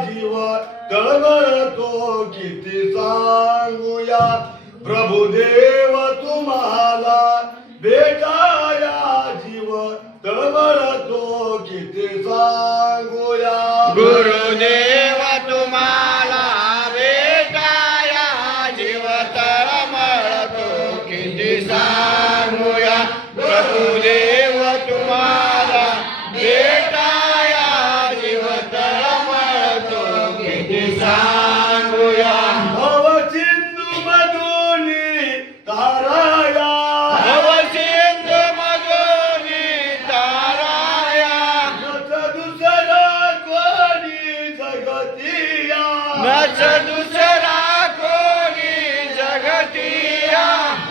जीव तळमळतो किती सांगूया प्रभुदेव तुम्हाला भेटाया जीव तळमळतो किती सांगूया गुरुदेव तुम्हाला भेटाया जीव तळमळतो किती सांगूया प्रभुदेव तुम्हाला भेटाया जीव तळमळतो किती सांगूया भवसिंधू मधुनी ताराया भवसिंधू मधुनी ताराया नच दुसरा कोणी जगतिया नच दुसरा कोणी जगतिया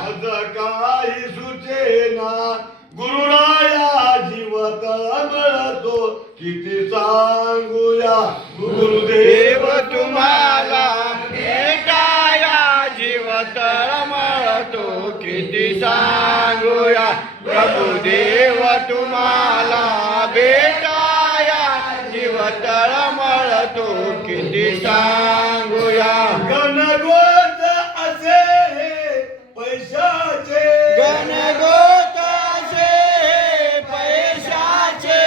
आज काही सुचेना गुरुराया जीव तळमळतो किती सांगूया गुरुदेव देव तुम्हाला भेटाया जीव तळमळतो किती सांगूया प्रभुदेव तुम्हाला भेटाया जीव तळमळतो किती सांगूया गणगोत असे हे पैशाचे गणगोत असे पैशाचे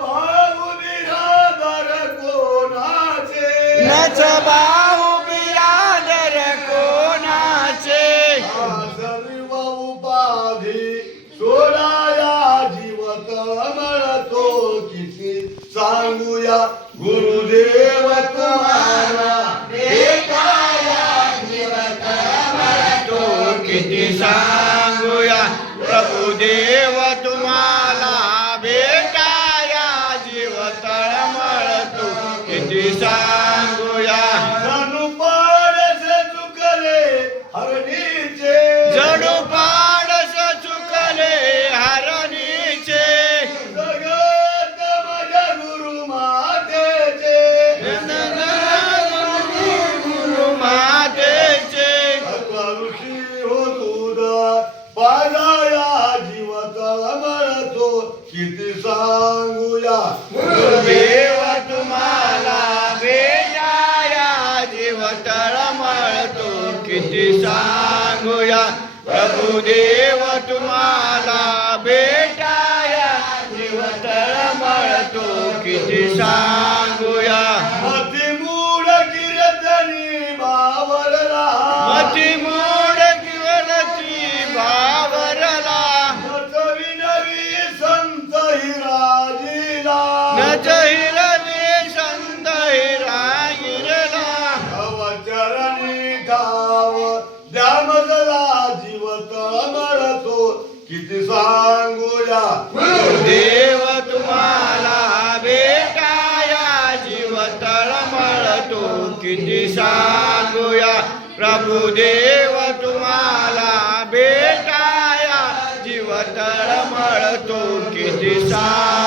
भाऊ बिरादर कोणाचे नच बाहू बिरादर कोणाचे सर्व उपाधी सोडाया जीव तळमळतो किती सांगूया गुरुदेव तुम्हाला भेटाया जीव तळमळतो किती सांगूया प्रभुदेव तुम्हाला भेटाया जीव तळमळतो किती सांगूया जणू पाडसे चुकले हरणीचे जडू पाडस चुकले हरणीचे जगत माझ्या गुरु मातेचे गुरु मातेचे ऋषी हो दूध पाजाया जीव तळमळतो किती सांगूया गुरुदेव तुम्हाला भेटाया जीव तळमळतो किती सांगूया प्रभुदेव तुम्हाला भेटाया जीव तळमळतो किती सांगूया मती मूळ कीर्तनी बावरला मती मोड किवरती भावरला नवी नवी संत हिराजीला नचहिरवे संत हिरागिरला अवचरणी ठाव द्यामजला जीव तळमळतो किती सांगूया देव तुम्हाला भेटाया जीव तळमळतो किती सांगूया प्रभुदेव तुम्हाला भेटाया जीव तळमळतो किती सांगूया